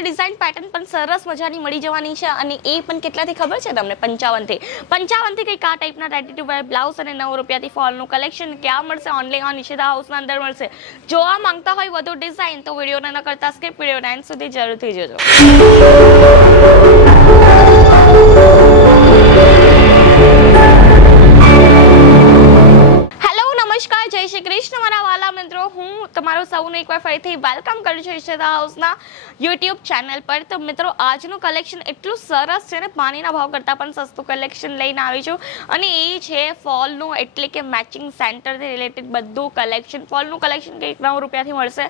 તમને design pattern પણ સરસ મજાની મળી જવાની છે અને એ પણ કેટલાથી ખબર છે તમને 55 થી કંઈક આ ટાઈપના રેડી ટુ વેર બ્લાઉઝ અને 9 રૂપિયાથી ફોલનું કલેક્શન ક્યાં મળશે? ઓનલી ઓન નિશિતા હાઉસના અંદર મળશે. જોવા માંગતા હોય વધુ ડિઝાઇન તો વિડીયોને ન કરતા સ્કીપ વિડીયોના એન્ડ સુધી જરૂરથી જોજો. નમસ્કાર, જય શ્રી કૃષ્ણ મારા વાલા મિત્રો. હું તમારું સૌનું એકવાર ફરીથી વેલકમ કરું છું નિશિતા હાઉસના યુટ્યુબ ચેનલ પર. તો મિત્રો આજનું કલેક્શન એટલું સરસ છે ને, પાણીના ભાવ કરતાં પણ સસ્તું કલેક્શન લઈને આવી છું અને એ છે ફોલનું, એટલે કે મેચિંગ સેન્ટરથી રિલેટેડ બધું કલેક્શન. ફોલનું કલેક્શન કંઈક 9 રૂપિયાથી મળશે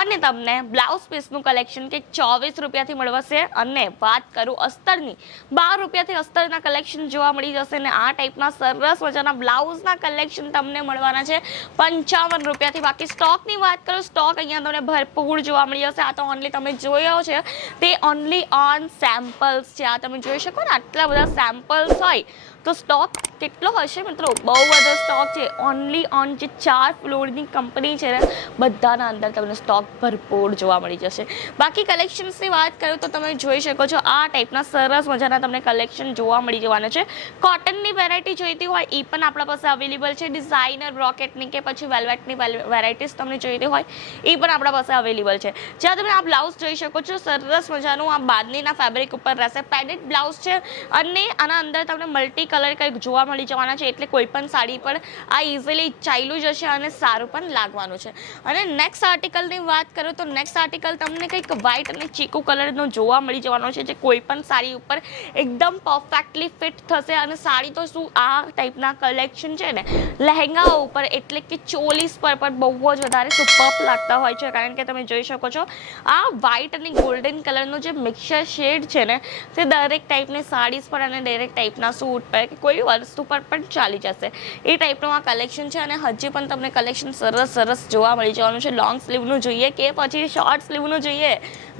અને તમને બ્લાઉઝ પીસનું કલેક્શન કંઈક 24 રૂપિયાથી મળશે. અને વાત કરું અસ્તરની, 12 રૂપિયાથી અસ્તરના કલેક્શન જોવા મળી જશે ને આ ટાઈપના સરસ મજાના બ્લાઉઝના કલેક્શન તમને મળવાના છે 55 રૂપિયાથી. બાકી સ્ટોકની વાત કરું, સ્ટોક અહીંયા તમને ભરપૂર જોવા મળી જશે. આ તો ઓનલી તમે જોયો છે તે ઓનલી ઓન સેમ્પલ્સ છે. આ તમે જોઈ શકો ને, આટલા બધા સેમ્પલ્સ હોય તો સ્ટોક કેટલો હશે મિત્રો? બહુ બધો સ્ટોક છે. ઓનલી ઓન જે 4 ફ્લોરની કંપની છે ને, બધાના અંદર તમને સ્ટોક ભરપૂર જોવા મળી જશે. બાકી કલેક્શન્સની વાત કરું તો તમે જોઈ શકો છો આ ટાઈપના સરસ મજાના તમને કલેક્શન જોવા મળી જવાના છે. કોટનની વેરાયટી જોઈતી હોય એ પણ આપણા પાસે અવેલેબલ છે. ડિઝાઇનર બ્રોકેટની કે પછી વેલ્વેટની વેરાયટીઝ તમને જોઈતી હોય એ પણ આપણા પાસે અવેલેબલ છે. જ્યાં તમે આ બ્લાઉઝ જોઈ શકો છો, સરસ મજાનું આ બાંધણીના ફેબ્રિક ઉપર રહેશે. પેડેડ બ્લાઉઝ છે અને આના અંદર તમને મલ્ટી કલર કંઈક જોવા મળી જવાના છે, એટલે કોઈ પણ સાડી પર આ ઇઝીલી ચાલ્યું જશે અને સારું પણ લાગવાનું છે. અને નેક્સ્ટ આર્ટિકલની વાત કરું તો નેક્સ્ટ આર્ટિકલ તમને કંઈક વ્હાઇટ અને ચીકુ કલરનો જોવા મળી જવાનો છે, જે કોઈ પણ સાડી ઉપર એકદમ પરફેક્ટલી ફિટ થશે. અને સાડી તો શું, આ ટાઈપના કલેક્શન છે ને લહેંગા ઉપર એટલે કે ચોલીસ પર પણ બહુ જ વધારે સુપર્બ લાગતા હોય છે. કારણ કે તમે જોઈ શકો છો આ વ્હાઇટ અને ગોલ્ડન કલરનો જે મિક્સર શેડ છે ને, તે દરેક ટાઈપની સાડીઝ પર અને દરેક ટાઈપના સૂટ પર કે કોઈ વસ્તુ પર પણ ચાલી જશે એ ટાઈપનું આ કલેક્શન છે. અને હજી પણ તમને કલેક્શન સરસ જોવા મળી જવાનું છે. લોંગ સ્લીવનું જોઈએ કે પછી શોર્ટ સ્લીવનું જોઈએ,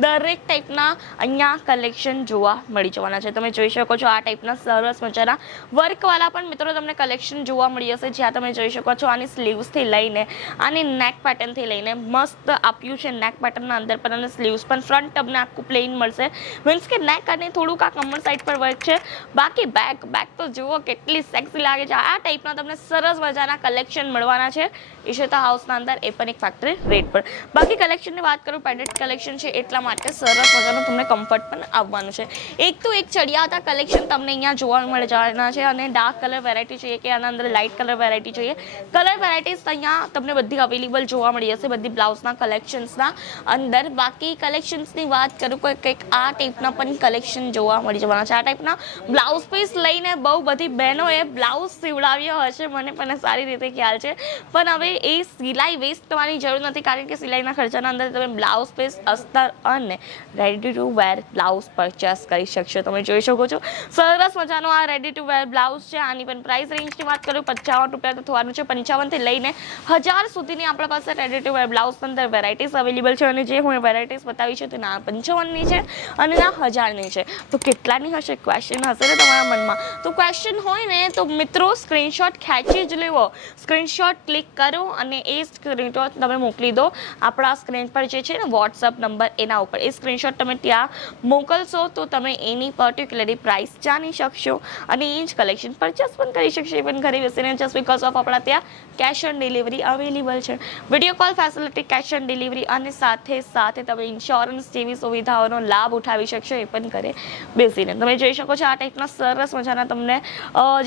દરેક ટાઈપના અહીંયા કલેક્શન જોવા મળી જવાના છે. તમે જોઈ શકો છો આ ટાઈપના સરસ મજાના વર્કવાળા પણ મિત્રો તમને કલેક્શન જોવા મળી જશે. જ્યાં તમે જોઈ શકો છો આની સ્લીવ્સથી લઈને આની નેક પેટર્નથી લઈને મસ્ત આપ્યું છે. નેક પેટર્નના અંદર પણ અને સ્લીવ્સ પણ ફ્રન્ટ તમને આખું પ્લેન મળશે. મીન્સ કે નેક અને થોડુંક આ કમર સાઈડ પર વર્ક છે. બાકી બેક તો જુઓ કેટલી સેક્સી લાગે છે. આ ટાઈપના તમને સરસ મજાના કલેક્શન મળવાના છે નિશિતા હાઉસના અંદર, એ પણ એક ફેક્ટરી રેટ પર. બાકી કલેક્શનની વાત કરું, પેડેડ કલેક્શન છે એટલા માટે સરસ મજાનું તમને કમ્ફર્ટ પણ આવવાનું છે. એક તો એક ચડિયાતા કલેક્શન તમને અહીંયા જોવા મળી જવાના છે. અને ડાર્ક કલર વેરાયટી જોઈએ કે આના અંદર લાઇટ કલર વેરાયટી જોઈએ, કલર વેરાયટીઝ અહીંયા તમને બધી અવેલેબલ જોવા મળી જશે બધી બ્લાઉઝના કલેક્શન્સના અંદર. બાકી કલેક્શન્સની વાત કરું, કંઈક આ ટાઈપના પણ કલેક્શન જોવા મળી જવાના છે. આ ટાઈપના બ્લાઉઝ પીસ લઈને બહુ બધી બહેનોએ બ્લાઉઝ સીવડાવ્યો હશે, મને પણ સારી રીતે ખ્યાલ છે. પણ હવે એ સિલાઈ વેસ્ટ કરવાની જરૂર નથી, કારણ કે સિલાઈના ખર્ચાના અંદર તમે બ્લાઉઝ પીસ, અસ્તર અને ready to wear blouse purchase કરી શકશો. તમે જોઈ શકો છો સરસ મજાનો આ રેડી ટુ વેર બ્લાઉઝ છે. આની પણ પ્રાઇસ રેન્જની વાત કરું 55 રૂપિયા તો થવાનું છે. 55 થી લઈને 1000 સુધીની આપણા પાસે રેડી ટુ વેર બ્લાઉઝ અંદર વેરાયટીઝ અવેલેબલ છે. અને જે હું વેરાયટીઝ બતાવી છે તે ના 55ની છે અને ના 1000ની છે. તો કેટલાની હશે? ક્વેશ્ચન હશે ને તમારા મનમાં. તો ક્વેશ્ચન હોય ને તો મિત્રો સ્ક્રીનશોટ ખેંચી જ લેવો, સ્ક્રીનશોટ ક્લિક કરો અને એ સ્ક્રીનશોટ તમે મોકલી દો આપણા સ્ક્રીન પર જે છે ને વોટ્સઅપ નંબર, એના ઉપર એ સ્ક્રીનશોટ તમે ત્યાં મોકલશો તો તમે એની પર્ટિક્યુલરી પ્રાઇસ જાણી શકશો અને એ જ કલેક્શન પરચેસ પણ કરી શકશો. એ પણ ઘરે બેસીને જસ્ટ બિકોઝ ઓફ આપણા ત્યાં કેશ ઓન ડિલિવરી અવેલેબલ છે, video call facility, cash on delivery અને સાથે તમે ઇન્સ્યોરન્સ જેવી સુવિધાઓનો લાભ ઉઠાવી શકશો એ પણ ઘરે બેસીને. તમે જોઈ શકો છો આ ટાઈપના સરસ મજાના તમને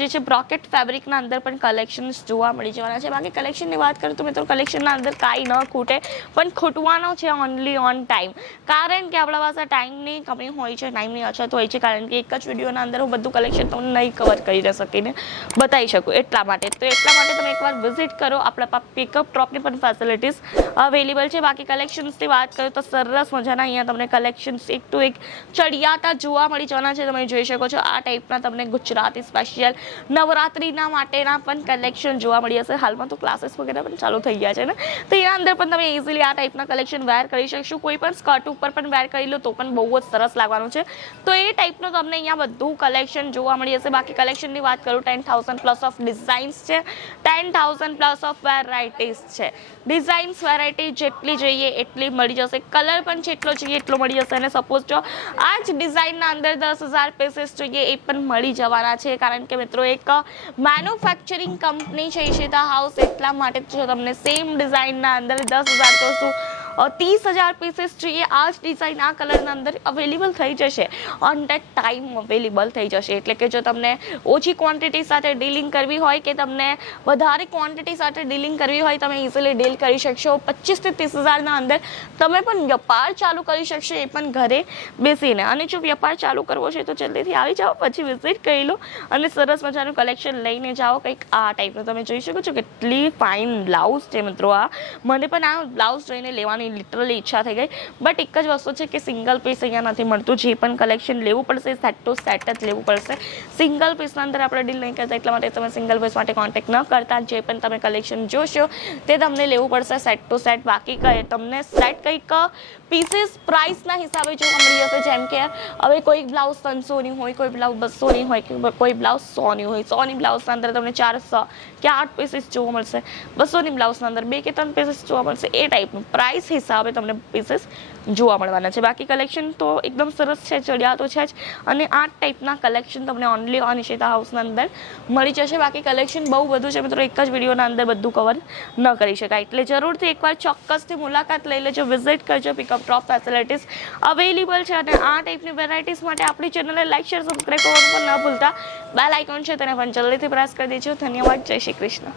જે છે બ્રોકેટ ફેબ્રિકના અંદર પણ કલેક્શન્સ જોવા મળી જવાના છે. બાકી કલેક્શનની વાત કરું તો મિત્રો કલેક્શનના અંદર કાંઈ ન ખૂટે, પણ ખૂટવાનો છે ઓનલી ઓન ટાઈમ. કારણ કે આપણા પાસે ટાઈમની કમી હોય છે, ટાઈમની અછત હોય છે. કારણ કે એક જ વિડીયોના અંદર હું બધું કલેક્શન તમને નહીં કવર કરી શકીને બતાવી શકું એટલા માટે. તો એટલા માટે તમે એકવાર વિઝિટ કરો. આપણા પિકઅપ ડ્રોપની પણ ફેસિલિટીઝ અવેલેબલ છે. બાકી કલેક્શન્સની વાત કરું તો સરસ મજાના અહીંયા તમને કલેક્શન્સ એક ટુ એક ચડિયાતા જોવા મળી જવાના છે. તમે જોઈ શકો છો આ ટાઈપના તમને ગુજરાતી સ્પેશિયલ નવરાત્રિના માટેના પણ કલેક્શન જોવા મળી જશે. હાલમાં તો ક્લાસીસ વગેરે પણ ચાલુ થઈ ગયા છે ને, તો એના અંદર પણ તમે ઇઝીલી આ ટાઈપના કલેક્શન વેર કરી શકશો. કોઈ પણ સ્કર્ટ ઉપર પણ વેર કરી લો તો પણ બહુ જ સરસ લાગવાનું છે. તો એ ટાઈપનું તમને અહીંયા બધું કલેક્શન જોવા મળી જશે. બાકી કલેક્શનની વાત કરું 10,000 પ્લસ ઓફ ડિઝાઇન્સ છે, 10,000 પ્લસ લોસ ઓફ વેરાયટીઝ છે. ડિઝાઇન્સ વેરાયટી જેટલી જોઈએ એટલી મળી જશે, કલર પણ જેટલો જોઈએ એટલો મળી જશે. અને સપોઝ જો આ જ ડિઝાઇનના અંદર 10,000 પીસીસ જોઈએ એ પણ મળી જવાના છે, કારણ કે મિત્રો એક મેન્યુફેક્ચરિંગ કંપની છે ઈશિતા હાઉસ, એટલા માટે જો તમને સેમ ડિઝાઇનના અંદર 10,000 તો શું 30,000 પીસીસ જોઈએ આ જ ડિઝાઇન આ કલરના અંદર અવેલેબલ થઈ જશે, ઓન ધેટ ટાઈમ અવેલેબલ થઈ જશે. એટલે કે જો તમને ઓછી ક્વોન્ટિટી સાથે ડીલિંગ કરવી હોય કે તમને વધારે ક્વોન્ટિટી સાથે ડીલિંગ કરવી હોય, તમે ઇઝીલી ડીલ કરી શકશો. 25,000 થી 30,000ના અંદર તમે પણ વ્યાપાર ચાલુ કરી શકશો, એ પણ ઘરે બેસીને. અને જો વ્યાપાર ચાલુ કરવો છે તો જલ્દીથી આવી જાઓ, પછી વિઝિટ કરી લો અને સરસ મજાનું કલેક્શન લઈને જાઓ. કંઈક આ ટાઈપનું તમે જોઈ શકો છો, કેટલી ફાઇન બ્લાઉઝ છે મિત્રો. આ મને પણ આ બ્લાઉઝ જોઈને લેવાની લિટરલી ઈચ્છા થઈ ગઈ. બટ એક જ વસ્તુ છે કે સિંગલ પીસ અહીંયા નથી મળતું, જે પણ કલેક્શન લેવું પડશે સેટ ટુ સેટ જ લેવું પડશે. સિંગલ પીસના અંદર આપણે ડીલ નહીં કરતા, એટલા માટે તમે સિંગલ પીસ માટે કોન્ટેક્ટ ન કરતા. જે પણ તમે કલેક્શન જોશો તે તમને લેવું પડશે સેટ ટુ સેટ. બાકી કહે તમને સેટ કંઈક પીસીસ પ્રાઇસના હિસાબે જોવા મળી જશે. જેમ કે હવે કોઈ બ્લાઉઝ 300ની હોય, કોઈ બ્લાઉઝ 200ની હોય, કોઈ બ્લાઉઝ 100ની હોય. 100ની બ્લાઉઝના અંદર તમને 400 કે 8 પીસીસ જોવા મળશે, 200ની બ્લાઉઝના અંદર 2 કે 3 પીસીસ જોવા મળશે. એ ટાઈપનું પ્રાઇસ હિસાબે તમને પીસીસ જોવા મળવાના છે. બાકી કલેક્શન તો એકદમ સરસ છે, ચડિયા તો છે જ. અને આ ટાઈપના કલેક્શન તમને ઓનલી ઓન ઈશિતા હાઉસના અંદર મળી જશે. બાકી કલેક્શન બહુ બધું છે મિત્રો, એક જ વિડીયોના અંદર બધું કવર ન કરી શકાય. એટલે જરૂરથી એકવાર ચોક્કસથી મુલાકાત લઈ લેજો, વિઝિટ કરજો. પિકઅપ ડ્રોપ ફેસિલિટીઝ અવેલેબલ છે. અને આ ટાઈપની વેરાયટીઝ માટે આપણી ચેનલને લાઈક શેર સબસ્ક્રાઈબ કરવાનું પણ ન ભૂલતા. બેલ આઇકોન છે તેને પણ જલ્દીથી પ્રેસ કરી દેજો. ધન્યવાદ. જય શ્રી કૃષ્ણ.